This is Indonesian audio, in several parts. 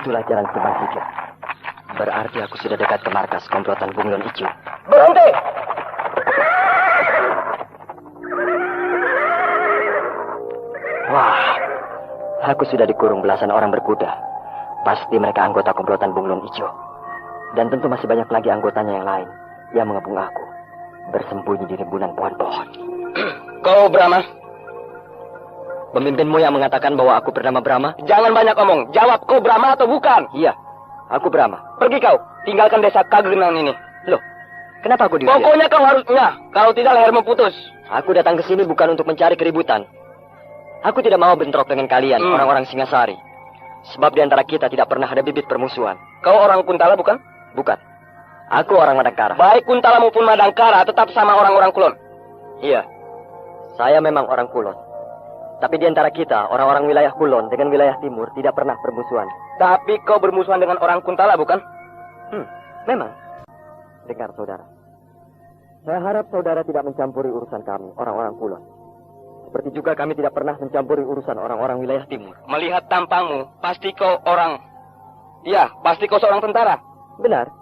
Itulah jalan kembang hijau. Berarti aku sudah dekat ke markas komplotan bunglon hijau. Berhenti! Wah, aku sudah dikurung belasan orang berkuda. Pasti mereka anggota komplotan bunglon hijau. Dan tentu masih banyak lagi anggotanya yang lain yang mengepung aku, bersembunyi di rimbunan pohon-pohon. Kau Brahma? Pemimpinmu yang mengatakan bahwa aku bernama Brahma? Jangan banyak omong. Jawab, kau Brahma atau bukan? Iya, aku Brahma. Pergi kau. Tinggalkan desa Kagenan ini. Loh, kenapa aku diusir? Pokoknya kau harusnya. Kalau tidak lehermu putus. Aku datang ke sini bukan untuk mencari keributan. Aku tidak mau bentrok dengan kalian, orang-orang Singasari. Sebab di antara kita tidak pernah ada bibit permusuhan. Kau orang Kuntala bukan? Bukan. Aku orang Madangkara. Baik Kuntala maupun Madangkara tetap sama orang-orang Kulon. Iya. Saya memang orang Kulon. Tapi di antara kita, orang-orang wilayah Kulon dengan wilayah Timur tidak pernah permusuhan. Tapi kau bermusuhan dengan orang Kuntala bukan? Memang. Dengar saudara. Saya harap saudara tidak mencampuri urusan kami, orang-orang Kulon. Seperti juga kami tidak pernah mencampuri urusan orang-orang wilayah Timur. Melihat tampangmu, pasti kau orang... Iya, pasti kau seorang tentara. Benar.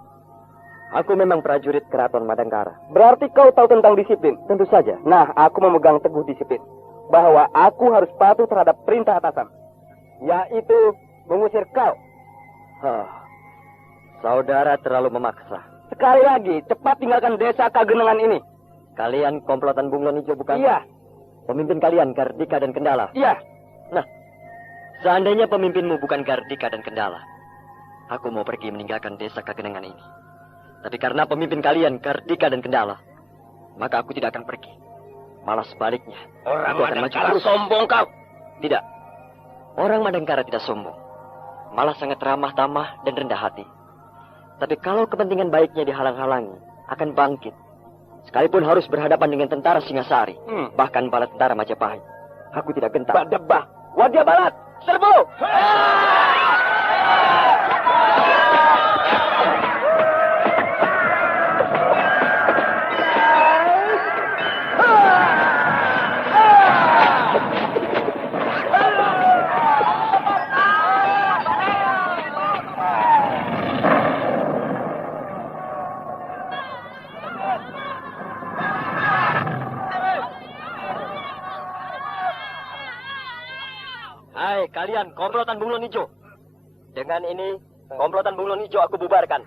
Aku memang prajurit keraton Madangkara. Berarti kau tahu tentang disiplin? Tentu saja. Nah, aku memegang teguh disiplin. Bahwa aku harus patuh terhadap perintah atasan. Yaitu mengusir kau. Saudara terlalu memaksa. Sekali lagi, cepat tinggalkan desa Kagenengan ini. Kalian komplotan bunglon hijau bukan? Iya. Pemimpin kalian Gardika dan Kendala? Iya. Nah, seandainya pemimpinmu bukan Gardika dan Kendala, aku mau pergi meninggalkan desa Kagenengan ini. Tapi karena pemimpin kalian Gardika dan Kendala, maka aku tidak akan pergi. Malah sebaliknya. Orang aku akan Madangkara maju sombong kau. Tidak. Orang Madangkara tidak sombong. Malah sangat ramah tamah dan rendah hati. Tapi kalau kepentingan baiknya dihalang-halangi, akan bangkit. Sekalipun harus berhadapan dengan tentara Singasari, bahkan bala tentara Majapahit. Aku tidak gentar. Badebah, Wadya Balat, serbu! Hai kalian, komplotan bunglon hijau. Dengan ini, komplotan bunglon hijau aku bubarkan.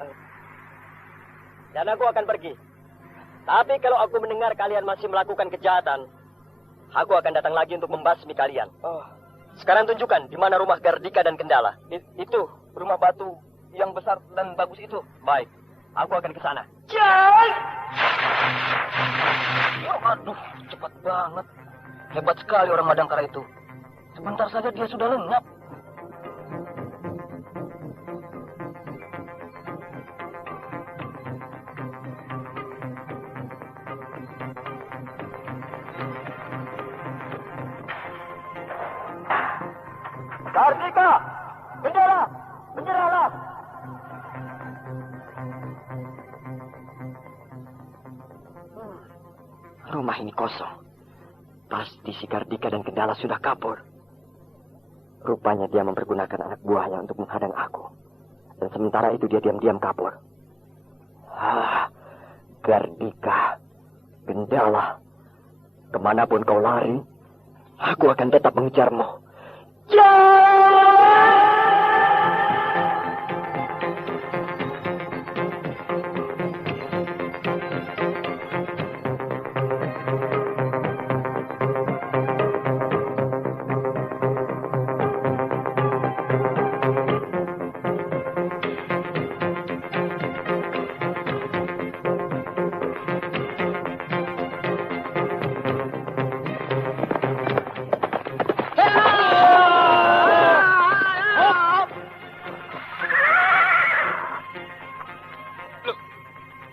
Dan aku akan pergi. Tapi kalau aku mendengar kalian masih melakukan kejahatan, aku akan datang lagi untuk membasmi kalian. Sekarang tunjukkan di mana rumah Gardika dan Kendala. Itu, rumah batu yang besar dan bagus itu. Baik, aku akan ke sana. Aduh, cepat banget. Hebat sekali orang Madangkara itu. Sebentar saja dia sudah lenyap. Gardika! Kendala! Menyerahlah! Rumah ini kosong. Pasti si Gardika dan Kendala sudah kabur. Rupanya dia mempergunakan anak buahnya untuk menghadang aku. Dan sementara itu dia diam-diam kabur. Gardika, Kendala, kemanapun kau lari, aku akan tetap mengejarmu.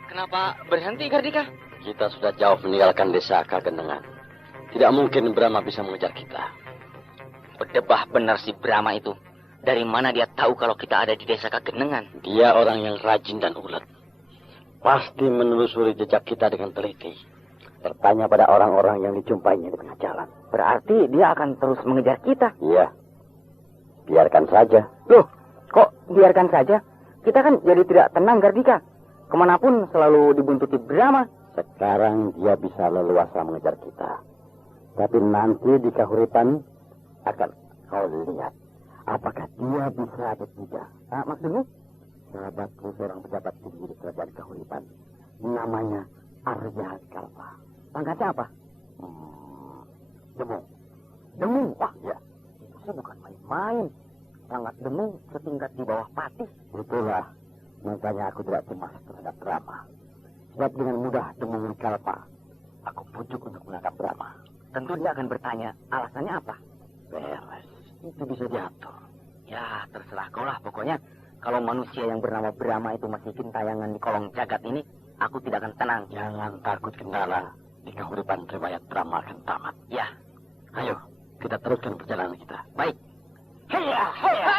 Kenapa berhenti, Gardika? Kita sudah jauh meninggalkan desa Kagenengan. Tidak mungkin Brahma bisa mengejar kita. Berdebah benar si Brahma itu. Dari mana dia tahu kalau kita ada di desa Kagenengan? Dia orang yang rajin dan ulet. Pasti menelusuri jejak kita dengan teliti. Bertanya pada orang-orang yang dijumpainya di tengah jalan. Berarti dia akan terus mengejar kita. Iya. Biarkan saja. Loh, Kok biarkan saja? Kita kan jadi tidak tenang, Gardika. Kemanapun selalu dibuntuti Brahma. Sekarang dia bisa leluasa mengejar kita. Tapi nanti di Kahuripan akan kau lihat apakah dia bisa atau tidak. Maksudmu? Sahabatku seorang pejabat tinggi di kerajaan Kahuripan. Namanya Arya Kalpa. Pangkatnya apa? Demung. Demung? Wah, ya. Itu bukan main-main. Sangat demung setingkat di bawah Patih. Itulah. Makanya aku tidak cemas terhadap Brahma. Sebab dengan mudah Demung Kalpa aku pujuk untuk menangkap Brahma. Tentu dia akan bertanya, alasannya apa? Beres. Itu bisa diatur. Ya, terserah kau lah pokoknya. Kalau manusia yang bernama Brahma itu masih gentayangan di kolong jagat ini, aku tidak akan tenang. Jangan takut kendala. Di Kahuripan riwayat Brahma akan tamat. Ya. Ayo, kita teruskan perjalanan kita. Baik. Heya, heya.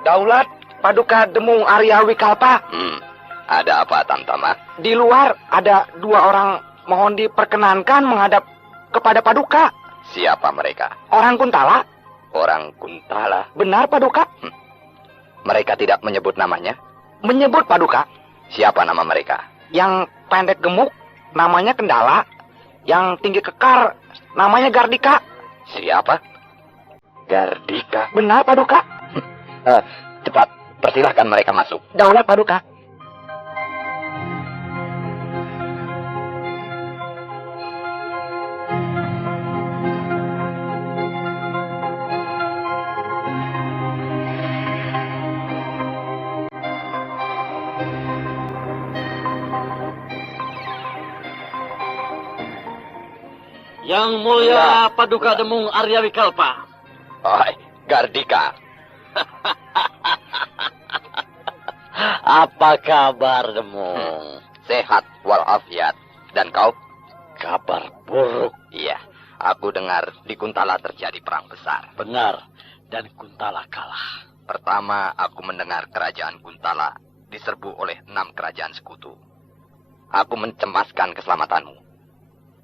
Daulat Paduka Demung Arya Wikalpa. Ada apa, Tamtama? Di luar ada 2 orang mohon diperkenankan menghadap kepada Paduka. Siapa mereka? Orang Kuntala. Orang Kuntala. Benar, Paduka? Mereka tidak menyebut namanya? Menyebut, Paduka. Siapa nama mereka? Yang pendek gemuk namanya Kendala. Yang tinggi kekar namanya Gardika. Siapa? Gardika. Benar, Paduka? Cepat, persilahkan mereka masuk. Daulat, Paduka. Yang mulia Paduka Demung Arya Wikalpa. Oi, Gardika. Apa kabar Demung? Sehat walafiat. Dan kau? Kabar buruk. Iya, aku dengar di Kuntala terjadi perang besar. Benar, dan Kuntala kalah. Pertama, aku mendengar kerajaan Kuntala diserbu oleh 6 kerajaan sekutu. Aku mencemaskan keselamatanmu.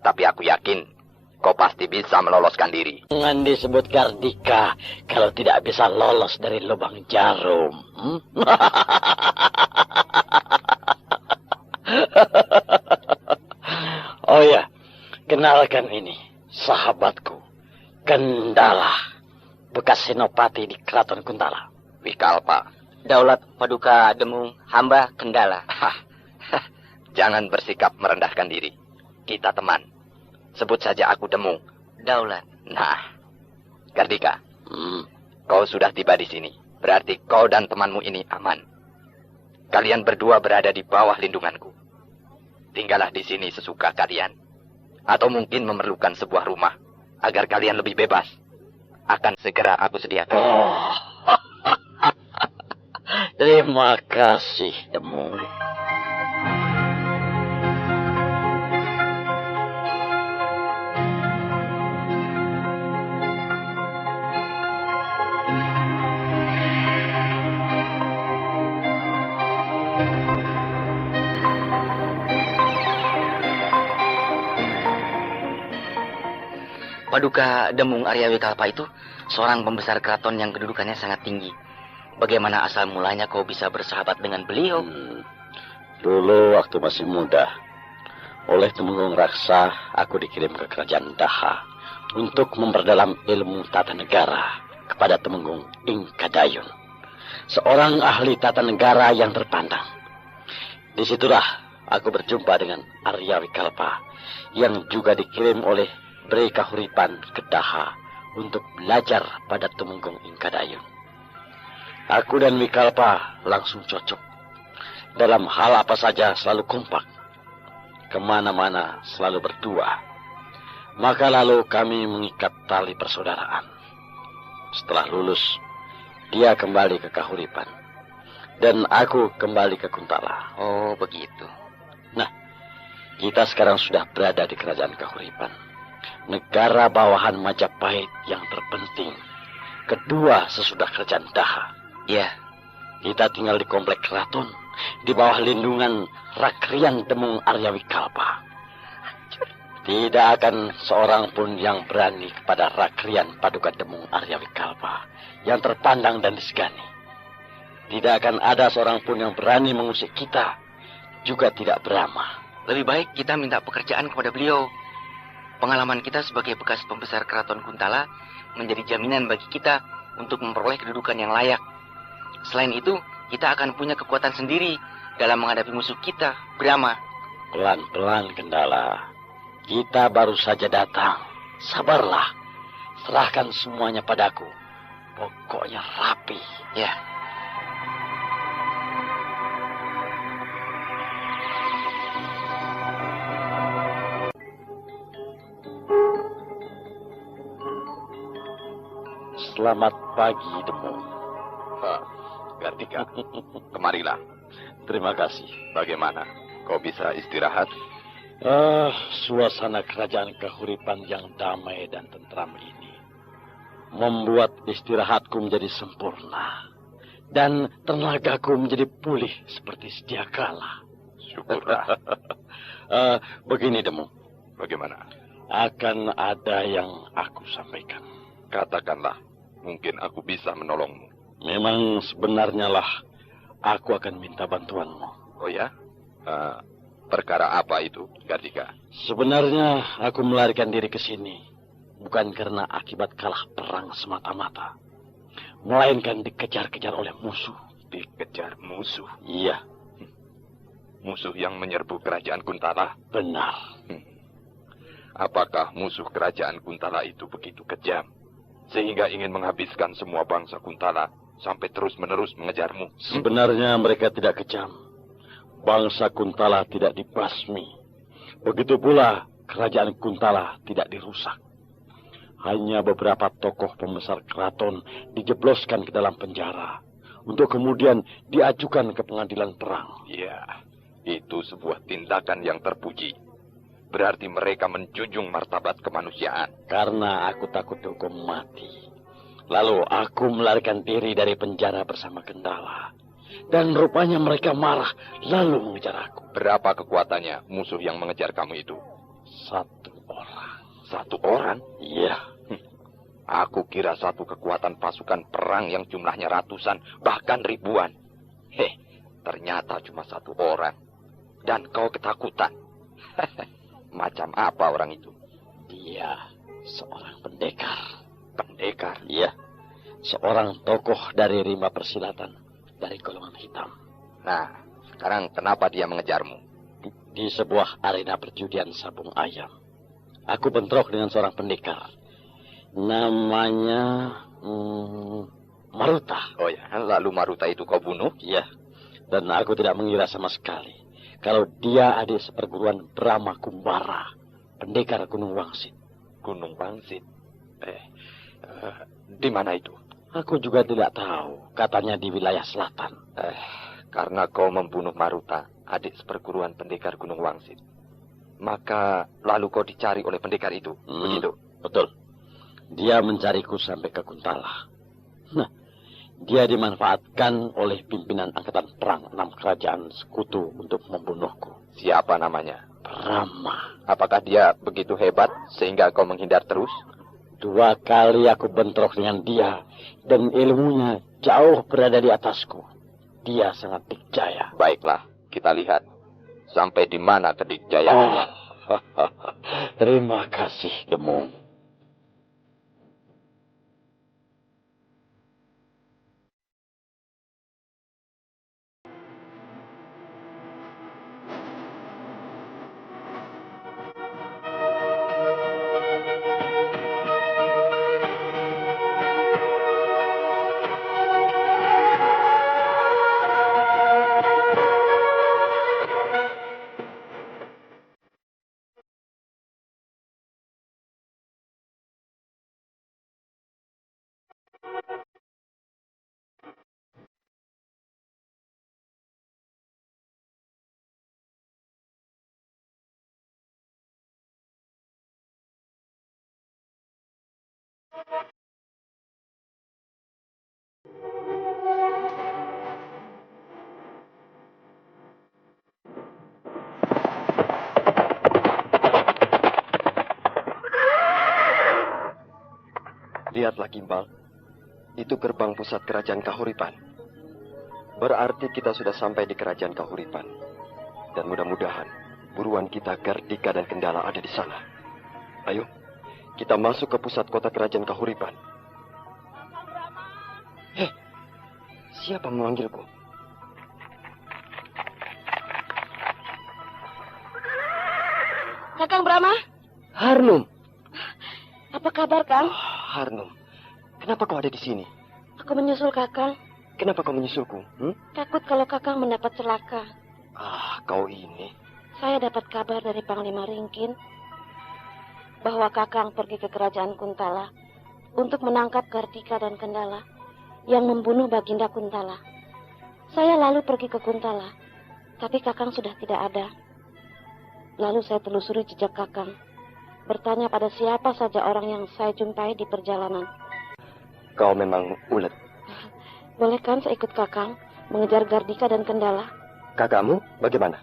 Tapi aku yakin kau pasti bisa meloloskan diri. Jangan disebut Gardika kalau tidak bisa lolos dari lubang jarum. Oh ya, kenalkan ini sahabatku, Kendala, bekas senopati di Keraton Kuntala. Wikalpa. Daulat Paduka Demung, hamba Kendala. Jangan bersikap merendahkan diri. Kita teman. Sebut saja aku Demung. Daulat. Nah, Gardika, kau sudah tiba di sini. Berarti kau dan temanmu ini aman. Kalian berdua berada di bawah lindunganku. Tinggallah di sini sesuka kalian. Atau mungkin memerlukan sebuah rumah agar kalian lebih bebas. Akan segera aku sediakan. Oh. Terima kasih, Demung. Paduka Demung Arya Wikalpa itu seorang pembesar keraton yang kedudukannya sangat tinggi. Bagaimana asal mulanya kau bisa bersahabat dengan beliau? Dulu waktu masih muda, oleh Temenggung Raksa, aku dikirim ke kerajaan Daha untuk memperdalam ilmu tata negara kepada Temenggung Ingkadayun, seorang ahli tata negara yang terpandang. Disitulah aku berjumpa dengan Arya Wikalpa yang juga dikirim oleh Bre Kahuripan ke Daha untuk belajar pada Temenggung Ingkadayun. Aku dan Wikalpa langsung cocok. Dalam hal apa saja selalu kompak. Kemana-mana selalu berdua. Maka lalu kami mengikat tali persaudaraan. Setelah lulus, dia kembali ke Kahuripan. Dan aku kembali ke Kuntala. Oh, begitu. Nah, Kita sekarang sudah berada di kerajaan Kahuripan. Negara bawahan Majapahit yang terpenting. Kedua sesudah kerajaan Daha. Iya. Kita tinggal di komplek keraton. Di bawah lindungan Rakrian Demung Arya Wikalpa. Tidak akan seorang pun yang berani kepada Rakrian Paduka Demung Arya Wikalpa yang terpandang dan disegani. Tidak akan ada seorang pun yang berani mengusik kita, juga tidak beramah. Lebih baik kita minta pekerjaan kepada beliau. Pengalaman kita sebagai bekas pembesar keraton Kuntala menjadi jaminan bagi kita untuk memperoleh kedudukan yang layak. Selain itu, kita akan punya kekuatan sendiri dalam menghadapi musuh kita, Brahma. Pelan-pelan, Kendala. Kita baru saja datang. Sabarlah. Serahkan semuanya padaku. Pokoknya rapi. Ya. Selamat pagi, Demung. Kartika, kemarilah. Terima kasih. Bagaimana? Kau bisa istirahat? Suasana kerajaan Kahuripan yang damai dan tentram ini membuat istirahatku menjadi sempurna dan tenagaku menjadi pulih seperti sedia kala. Syukurlah. Begini, Demung. Bagaimana? Akan ada yang aku sampaikan. Katakanlah, mungkin aku bisa menolongmu. Memang sebenarnya lah aku akan minta bantuanmu. Oh ya? Perkara apa itu, Kartika? Sebenarnya aku melarikan diri ke sini bukan karena akibat kalah perang semata-mata, melainkan dikejar-kejar oleh musuh. Dikejar musuh? Iya. Musuh yang menyerbu kerajaan Kuntala? Benar. Apakah musuh kerajaan Kuntala itu begitu kejam, sehingga ingin menghabiskan semua bangsa Kuntala sampai terus-menerus mengejarmu? Sebenarnya mereka tidak kejam. Bangsa Kuntala tidak dibasmi. Begitu pula kerajaan Kuntala tidak dirusak. Hanya beberapa tokoh pembesar keraton dijebloskan ke dalam penjara untuk kemudian diajukan ke pengadilan perang. Ya, itu sebuah tindakan yang terpuji. Berarti mereka menjunjung martabat kemanusiaan. Karena aku takut dihukum mati. Lalu aku melarikan diri dari penjara bersama Kendala. Dan rupanya mereka marah, lalu mengejar aku. Berapa kekuatannya musuh yang mengejar kamu itu? 1 orang. 1 orang? Iya. Aku kira satu kekuatan pasukan perang yang jumlahnya ratusan, bahkan ribuan. Ternyata cuma 1 orang. Dan kau ketakutan. Macam apa orang itu? Dia seorang pendekar. Pendekar? Iya. Seorang tokoh dari rimba persilatan. Dari golongan hitam. Nah, sekarang kenapa dia mengejarmu? Di sebuah arena perjudian sabung ayam. Aku bentrok dengan seorang pendekar. Namanya Maruta. Oh ya, lalu Maruta itu kau bunuh? Iya. Dan aku tidak mengira sama sekali kalau dia adik seperguruan Brahma Kumbara, pendekar Gunung Wangsit. Gunung Wangsit? Di mana itu? Aku juga tidak tahu. Katanya di wilayah selatan. Karena kau membunuh Maruta, adik seperguruan pendekar Gunung Wangsit, maka lalu kau dicari oleh pendekar itu, begitu? Betul. Dia mencariku sampai ke Kuntala. Nah, dia dimanfaatkan oleh pimpinan angkatan perang 6 kerajaan sekutu untuk membunuhku. Siapa namanya? Brahma. Apakah dia begitu hebat sehingga kau menghindar terus? 2 kali aku bentrok dengan dia, dan ilmunya jauh berada di atasku. Dia sangat dikjaya. Baiklah, kita lihat sampai di mana kedikjayaannya. Terima kasih, Demung. Lihatlah, Gimbal. Itu gerbang pusat kerajaan Kahuripan. Berarti kita sudah sampai di kerajaan Kahuripan. Dan mudah-mudahan buruan kita Gardika dan Kendala ada di sana. Ayo, kita masuk ke pusat kota kerajaan Kahuripan. Hei, siapa memanggilku? Kakang Brahma, Harnum. apa kabar, Kang? Harnum, kenapa kau ada di sini? Aku menyusul Kakang. Kenapa kau menyusulku? Takut kalau Kakang mendapat celaka. Kau ini. Saya dapat kabar dari Panglima Ringkin bahwa Kakang pergi ke kerajaan Kuntala untuk menangkap Gardika dan Kendala yang membunuh Baginda Kuntala. Saya lalu pergi ke Kuntala, tapi Kakang sudah tidak ada. Lalu saya telusuri jejak Kakang, bertanya pada siapa saja orang yang saya jumpai di perjalanan. Kau memang ulet. Boleh kan saya ikut Kakang mengejar Gardika dan Kendala? Kakakmu bagaimana?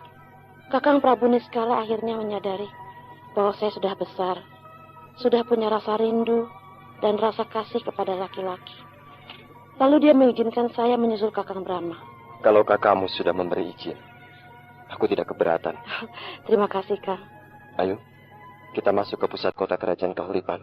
Kakang Prabu Niskala akhirnya menyadari bahwa saya sudah besar, sudah punya rasa rindu dan rasa kasih kepada laki-laki. Lalu dia mengizinkan saya menyusul Kakang Brahma. Kalau kakakmu sudah memberi izin, aku tidak keberatan. Terima kasih, Kang. Ayo, kita masuk ke pusat kota kerajaan Kahuripan.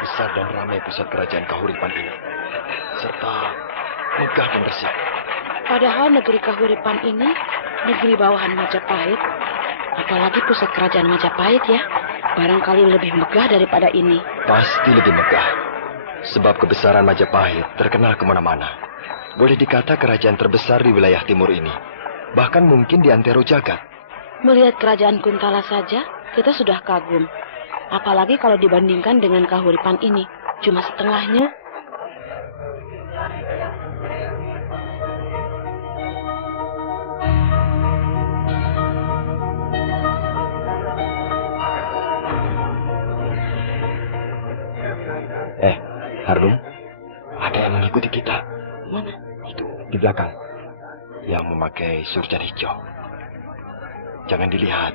Besar dan ramai pusat kerajaan Kahuripan ini, serta megah dan bersih. Padahal negeri Kahuripan ini negeri bawahan Majapahit. Apalagi pusat kerajaan Majapahit ya. Barangkali lebih megah daripada ini. Pasti lebih megah, sebab kebesaran Majapahit terkenal kemana-mana. Boleh dikata kerajaan terbesar di wilayah timur ini, bahkan mungkin di antero jagat. Melihat kerajaan Kuntala saja, kita sudah kagum. Apalagi kalau dibandingkan dengan Kahuripan ini, cuma setengahnya. Harnum, ada yang mengikuti kita. Mana? Itu, di belakang. Yang memakai surjan hijau. Jangan dilihat.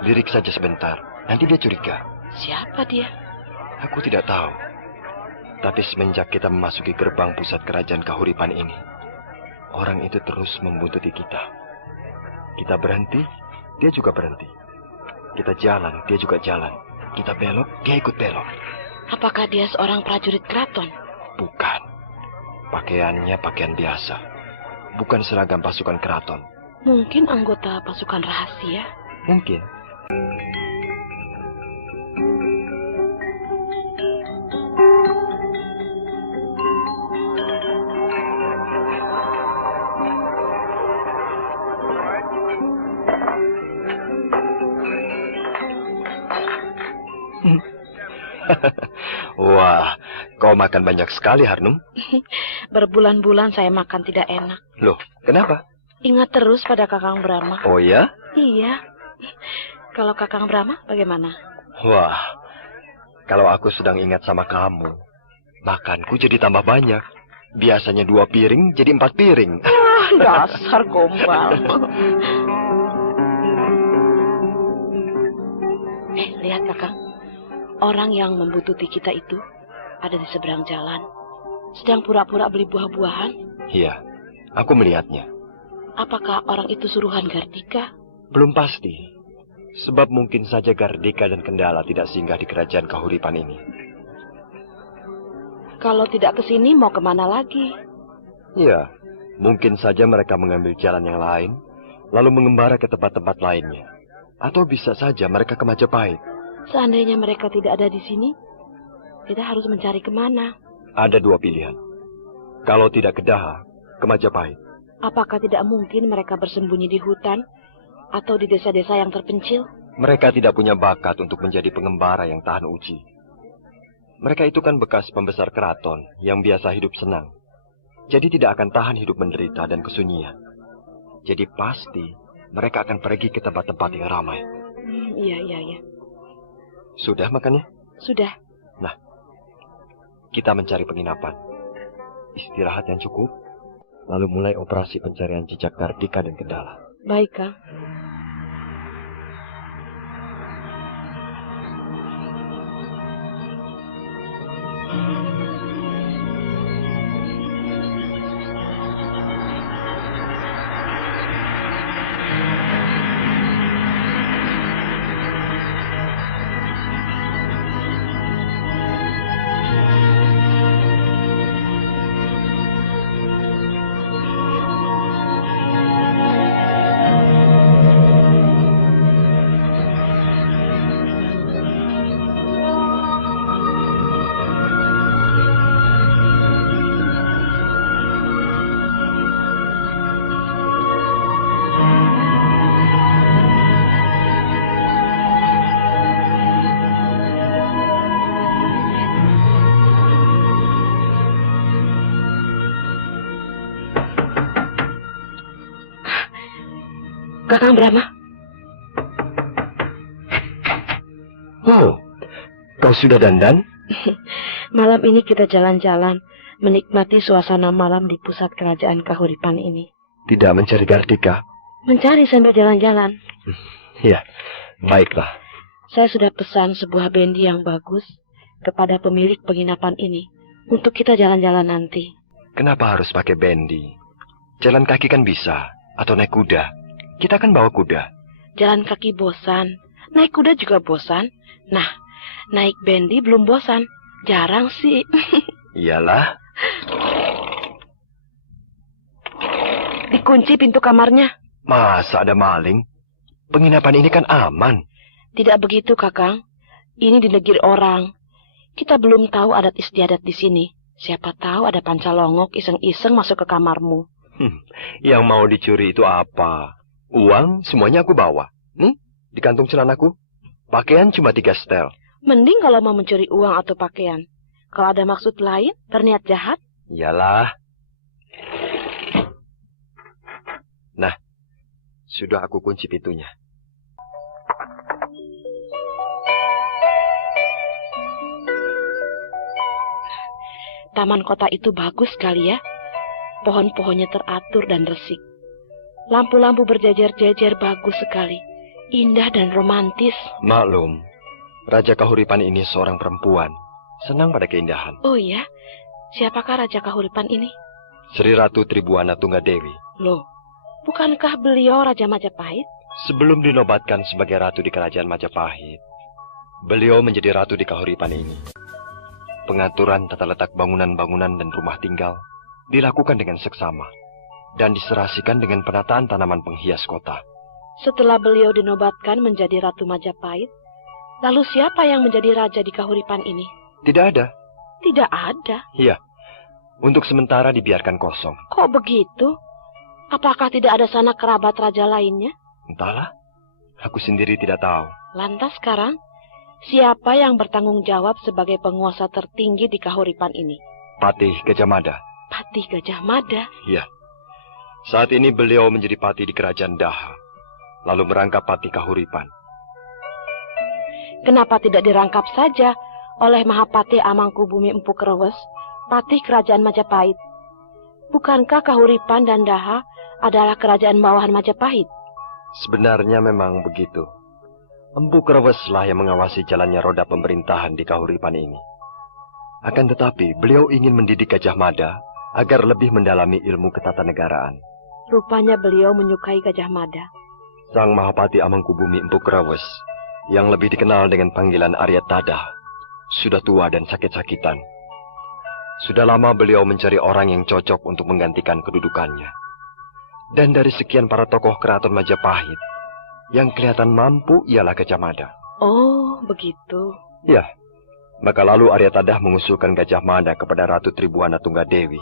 Lirik saja sebentar. Nanti dia curiga. Siapa dia? Aku tidak tahu. Tapi semenjak kita memasuki gerbang pusat kerajaan Kahuripan ini, orang itu terus membuntuti kita. Kita berhenti, dia juga berhenti. Kita jalan, dia juga jalan. Kita belok, dia ikut belok. Apakah dia seorang prajurit keraton? Bukan. Pakaiannya pakaian biasa. Bukan seragam pasukan keraton. Mungkin anggota pasukan rahasia. Mungkin. Wah, kau makan banyak sekali, Harnum. Berbulan-bulan saya makan tidak enak. Loh, kenapa? Ingat terus pada Kakang Brahma. Oh ya? Iya. Kalau Kakang Brahma bagaimana? Wah, kalau aku sedang ingat sama kamu, makanku jadi tambah banyak. Biasanya 2 piring jadi 4 piring. Dasar gombal. Lihat Kakang. Orang yang membuntuti kita itu ada di seberang jalan. Sedang pura-pura beli buah-buahan. Iya, aku melihatnya. Apakah orang itu suruhan Gardika? Belum pasti. Sebab mungkin saja Gardika dan Kendala tidak singgah di kerajaan Kahuripan ini. Kalau tidak ke sini mau kemana lagi? Iya, mungkin saja mereka mengambil jalan yang lain, lalu mengembara ke tempat-tempat lainnya. Atau bisa saja mereka ke Majapahit. Seandainya mereka tidak ada di sini, kita harus mencari kemana? Ada dua pilihan. Kalau tidak ke Daha, ke Majapahit. Apakah tidak mungkin mereka bersembunyi di hutan atau di desa-desa yang terpencil? Mereka tidak punya bakat untuk menjadi pengembara yang tahan uji. Mereka itu kan bekas pembesar keraton yang biasa hidup senang. Jadi tidak akan tahan hidup menderita dan kesunyian. Jadi pasti mereka akan pergi ke tempat-tempat yang ramai. Iya. Sudah makannya? Sudah. Nah, kita mencari penginapan. Istirahat yang cukup, lalu mulai operasi pencarian jejak Gardika dan Kendala. Baik, Kang. Kakang Brahma. Oh, kau sudah dandan? Malam ini kita jalan-jalan, menikmati suasana malam di pusat kerajaan Kahuripan ini. Tidak mencari Gardika? Mencari sambil jalan-jalan. Ya, baiklah. Saya sudah pesan sebuah bendi yang bagus kepada pemilik penginapan ini untuk kita jalan-jalan nanti. Kenapa harus pakai bendi? Jalan kaki kan bisa, atau naik kuda. Kita kan bawa kuda. Jalan kaki bosan, naik kuda juga bosan. Nah, naik bendi belum bosan. Jarang sih. Iyalah. Dikunci pintu kamarnya. Masa ada maling? Penginapan ini kan aman. Tidak begitu, Kakang. Ini di negeri orang. Kita belum tahu adat istiadat di sini. Siapa tahu ada pancalongok iseng-iseng masuk ke kamarmu. Yang mau dicuri itu apa? Uang semuanya aku bawa. Nih, di kantung celanaku. Pakaian cuma 3 setel. Mending kalau mau mencuri uang atau pakaian. Kalau ada maksud lain, berniat jahat. Iyalah. Nah, sudah aku kunci pintunya. Taman kota itu bagus sekali ya. Pohon-pohonnya teratur dan resik. Lampu-lampu berjejer-jejer bagus sekali. Indah dan romantis. Maklum, Raja Kahuripan ini seorang perempuan. Senang pada keindahan. Oh iya? Siapakah Raja Kahuripan ini? Sri Ratu Tribuana Tunggadewi. Loh, bukankah beliau Raja Majapahit? Sebelum dinobatkan sebagai ratu di kerajaan Majapahit, beliau menjadi ratu di Kahuripan ini. Pengaturan tata letak bangunan-bangunan dan rumah tinggal dilakukan dengan seksama dan diserasikan dengan penataan tanaman penghias kota. Setelah beliau dinobatkan menjadi Ratu Majapahit, lalu siapa yang menjadi raja di Kahuripan ini? Tidak ada. Tidak ada? Iya. Untuk sementara dibiarkan kosong. Kok begitu? Apakah tidak ada sanak kerabat raja lainnya? Entahlah. Aku sendiri tidak tahu. Lantas sekarang, siapa yang bertanggung jawab sebagai penguasa tertinggi di Kahuripan ini? Patih Gajah Mada. Patih Gajah Mada? Iya. Saat ini beliau menjadi patih di kerajaan Daha, lalu merangkap patih Kahuripan. Kenapa tidak dirangkap saja oleh Mahapatih Amangkubumi Empu Krewes, patih kerajaan Majapahit? Bukankah Kahuripan dan Daha adalah kerajaan bawahan Majapahit. Sebenarnya memang begitu. Empu Kreweslah yang mengawasi jalannya roda pemerintahan di Kahuripan ini. Akan tetapi, beliau ingin mendidik Gajah Mada agar lebih mendalami ilmu ketatanegaraan. Rupanya beliau menyukai Gajah Mada. Sang Mahapati Amangkubumi Empu Krewes, yang lebih dikenal dengan panggilan Arya Tadah, sudah tua dan sakit-sakitan. Sudah lama beliau mencari orang yang cocok untuk menggantikan kedudukannya. Dan dari sekian para tokoh keraton Majapahit, yang kelihatan mampu ialah Gajah Mada. Oh, begitu. Ya, maka lalu Arya Tadah mengusulkan Gajah Mada kepada Ratu Tribuana Tunggadewi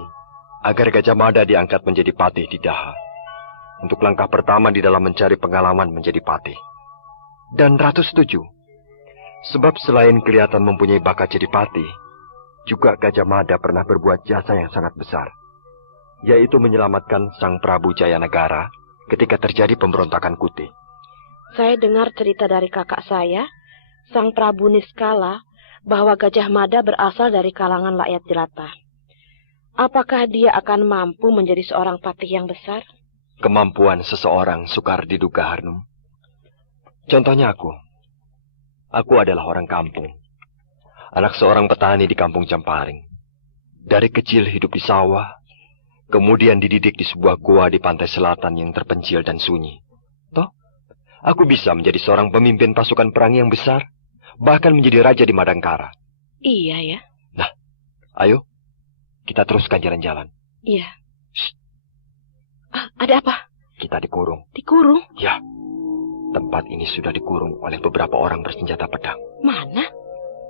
agar Gajah Mada diangkat menjadi patih di Daha. Untuk langkah pertama di dalam mencari pengalaman menjadi patih. Dan Ratu setuju. Sebab selain kelihatan mempunyai bakat jadi patih, juga Gajah Mada pernah berbuat jasa yang sangat besar, yaitu menyelamatkan Sang Prabu Jayanagara ketika terjadi pemberontakan Kuti. Saya dengar cerita dari kakak saya, Sang Prabu Niskala, bahwa Gajah Mada berasal dari kalangan rakyat jelata. Apakah dia akan mampu menjadi seorang patih yang besar? Kemampuan seseorang sukar diduga, Harnum. Contohnya aku. Aku adalah orang kampung. Anak seorang petani di kampung Camparing. Dari kecil hidup di sawah, kemudian dididik di sebuah gua di pantai selatan yang terpencil dan sunyi. Toh, aku bisa menjadi seorang pemimpin pasukan perang yang besar, bahkan menjadi raja di Madangkara. Iya ya. Nah, ayo, kita teruskan jalan-jalan. Iya. Ada apa? Kita dikurung. Dikurung? Ya, tempat ini sudah dikurung oleh beberapa orang bersenjata pedang. Mana?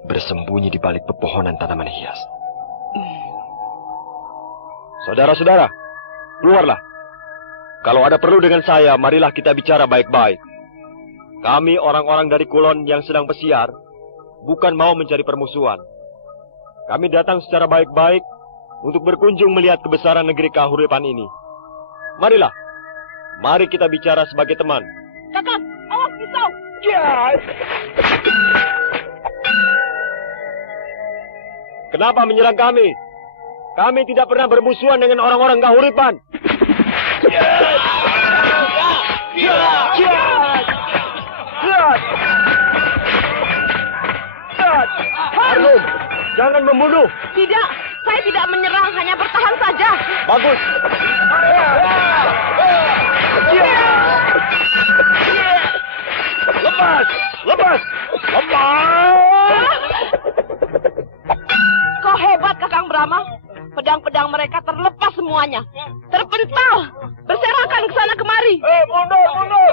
Bersembunyi di balik pepohonan tanaman hias. Saudara-saudara, keluarlah. Kalau ada perlu dengan saya, marilah kita bicara baik-baik. Kami orang-orang dari Kulon yang sedang pesiar, bukan mau mencari permusuhan. Kami datang secara baik-baik untuk berkunjung melihat kebesaran negeri Kahuripan ini. Marilah, mari kita bicara sebagai teman. Kakak, awas pisau! Kenapa menyerang kami? Kami tidak pernah bermusuhan dengan orang-orang Kahuripan. Harnum, jangan membunuh. Tidak, saya tidak menyerang, hanya bertahan saja. Bagus. Lepas, lepas, lepas. Kau hebat, Kakang Brahma. Pedang-pedang mereka terlepas semuanya. Terpental. Berserakan ke sana kemari. Mundur, mundur.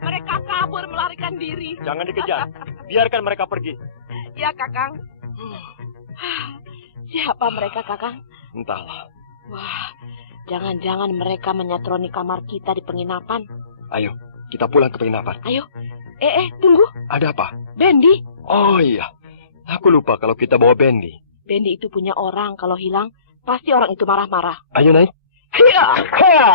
Mereka kabur melarikan diri. Jangan dikejar. Biarkan mereka pergi. Ya, Kakang. Siapa mereka, Kakang? Entahlah. Wah, jangan-jangan mereka menyatroni kamar kita di penginapan. Ayo, kita pulang ke penginapan. Ayo. Tunggu. Ada apa? Bendi. Oh iya, aku lupa kalau kita bawa Bendi. Bendi itu punya orang, kalau hilang, pasti orang itu marah-marah. Ayo naik. Hiya! Hiya!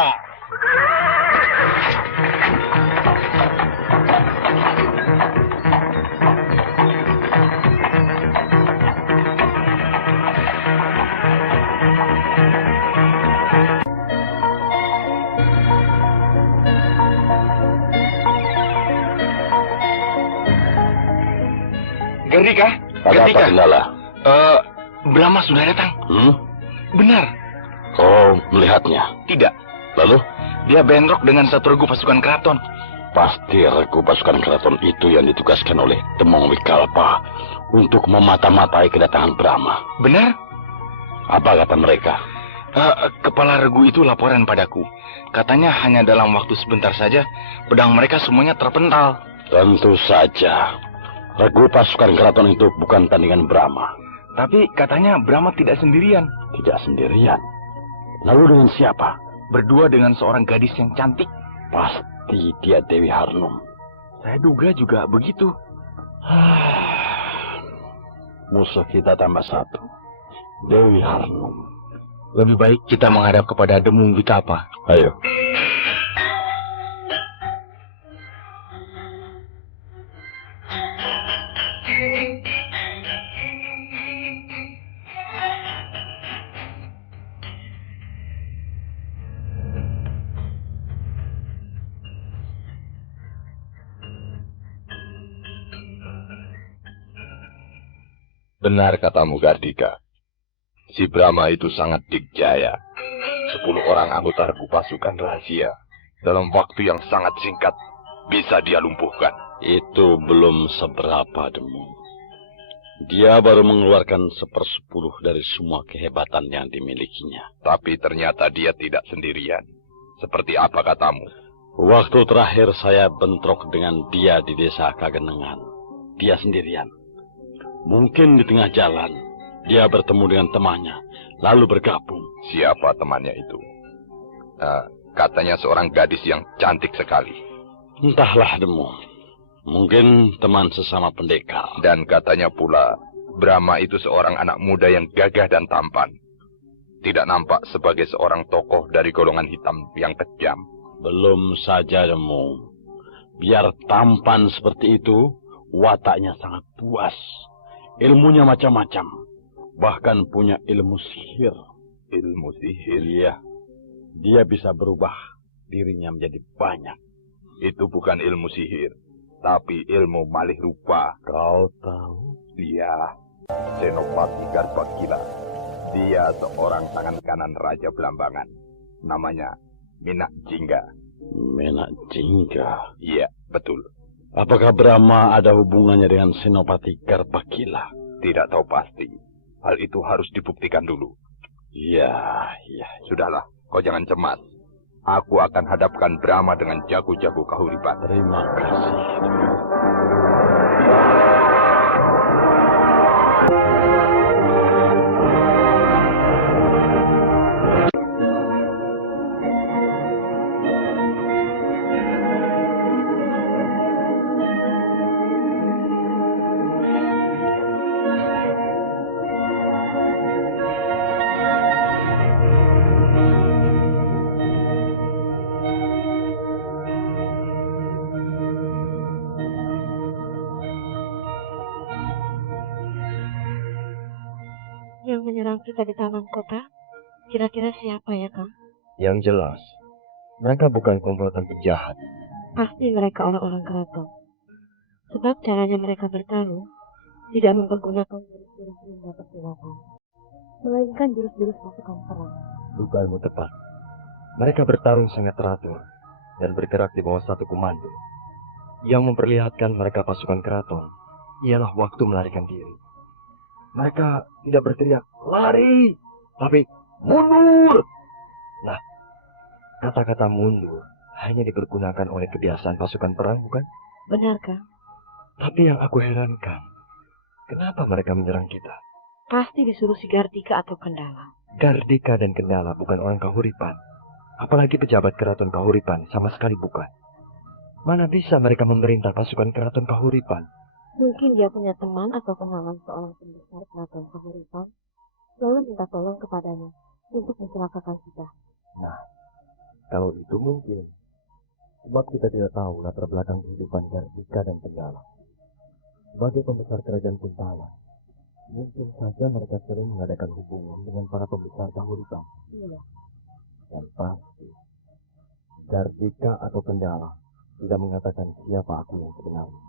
Gerdika? Ada apa, Kendala? Brahma sudah datang. Benar. Kau melihatnya? Tidak. Lalu? Dia bentrok dengan satu regu pasukan keraton. Pasti regu pasukan keraton itu yang ditugaskan oleh Temong Wikalpa untuk memata-matai kedatangan Brahma. Benar? Apa kata mereka? Kepala regu itu laporan padaku. Katanya hanya dalam waktu sebentar saja, pedang mereka semuanya terpental. Tentu saja. Regu pasukan keraton itu bukan tandingan Brahma. Tapi katanya Brahma tidak sendirian. Tidak sendirian. Lalu dengan siapa? Berdua dengan seorang gadis yang cantik. Pasti dia Dewi Harnum. Saya duga juga begitu. Musuh kita tambah satu. Dewi Harnum. Lebih baik kita menghadap kepada Demung Wikalpa. Ayo. Benar katamu, Gardika. Si Brahma itu sangat dikjaya. 10 orang anggota regu pasukan rahasia. Dalam waktu yang sangat singkat, bisa dia lumpuhkan. Itu belum seberapa, Demung. Dia baru mengeluarkan 1/10 dari semua kehebatan yang dimilikinya. Tapi ternyata dia tidak sendirian. Seperti apa katamu? Waktu terakhir saya bentrok dengan dia di desa Kagenengan. Dia sendirian. Mungkin di tengah jalan, dia bertemu dengan temannya, lalu bergabung. Siapa temannya itu? Katanya seorang gadis yang cantik sekali. Entahlah, Demung. Mungkin teman sesama pendekar. Dan katanya pula, Brahma itu seorang anak muda yang gagah dan tampan. Tidak nampak sebagai seorang tokoh dari golongan hitam yang kejam. Belum saja, Demung. Biar tampan seperti itu, wataknya sangat puas. Ilmunya macam-macam. Bahkan punya ilmu sihir. Ilmu sihir? Iya. Dia bisa berubah dirinya menjadi banyak. Itu bukan ilmu sihir, tapi ilmu malih rupa. Kau tahu? Dia Senopati Garbagila. Dia seorang tangan kanan Raja Belambangan. Namanya Minak Jingga. Minak Jingga? Iya, betul. Apakah Brahma ada hubungannya dengan Senopati Garbagila? Tidak tahu pasti. Hal itu harus dibuktikan dulu. Iya. Sudahlah, kau jangan cemas. Aku akan hadapkan Brahma dengan jago-jago Kahuripan. Terima kasih. Yang menyerang kita di taman kota, kira-kira siapa ya, Kang? Yang jelas, mereka bukan komplotan penjahat. Pasti mereka orang-orang keraton. Sebab caranya mereka bertarung tidak mempergunakan jurus-jurus yang dapat dilakukan, melainkan jurus-jurus pasukan perang. Dugaanmu tepat. Mereka bertarung sangat teratur dan bergerak di bawah satu komando. Yang memperlihatkan mereka pasukan keraton ialah waktu melarikan diri. Mereka tidak berteriak, lari, tapi mundur. Nah, kata-kata mundur hanya dipergunakan oleh kebiasaan pasukan perang, bukan? Benar, Kang? Tapi yang aku herankan, kenapa mereka menyerang kita? Pasti disuruh si Gardika atau Kendala. Gardika dan Kendala bukan orang Kahuripan. Apalagi pejabat keraton Kahuripan sama sekali bukan. Mana bisa mereka memerintah pasukan keraton Kahuripan? Mungkin dia punya teman atau kenalan seorang pembesar keraton Kahuripan, lalu minta tolong kepadanya untuk mencelakakan kita. Nah, kalau itu mungkin. Sebab kita tidak tahu latar belakang kehidupan Gardika dan Kendala. Sebagai pembesar kerajaan Kuntala, mungkin saja mereka sering mengadakan hubungan dengan para pembesar Kahuripan. Iya. Dan pasti, Gardika atau Kendala tidak mengatakan siapa aku yang sebenarnya.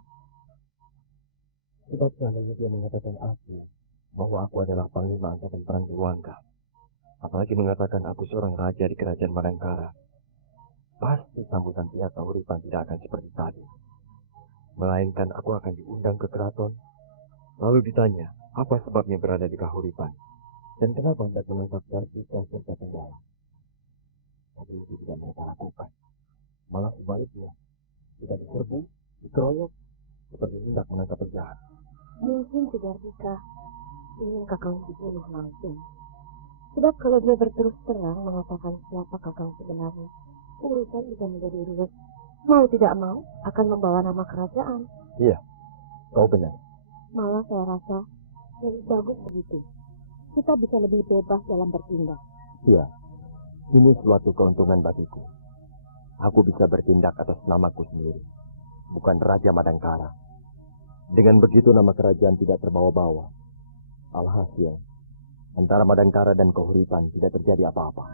Sebab seandainya dia mengatakan aku, bahwa aku adalah panglima angkatan perang Dewangga, apalagi mengatakan aku seorang raja di kerajaan Madangkara, pasti sambutan pihak Kahuripan tidak akan seperti tadi. Melainkan aku akan diundang ke keraton, lalu ditanya apa sebabnya berada di Kahuripan, dan kenapa hendak menangkap Gardika serta Kendala. Tapi itu tidak mereka lakukan. Malah sebaliknya, kita diserbu, dikeroyok, seperti hendak menangkap penjahat. Mungkin si Gardika ingin Kakang dibunuh langsung. Sebab kalau dia berterus terang mengatakan siapa Kakang sebenarnya, urusan bisa menjadi ruwet. Mau tidak mau akan membawa nama kerajaan. Iya, kau benar. Malah saya rasa lebih bagus begitu. Kita bisa lebih bebas dalam bertindak. Iya, ini suatu keuntungan bagiku. Aku bisa bertindak atas namaku sendiri, bukan Raja Madangkara. Dengan begitu nama kerajaan tidak terbawa-bawa. Alhasil, antara Madangkara dan Kahuripan tidak terjadi apa-apa.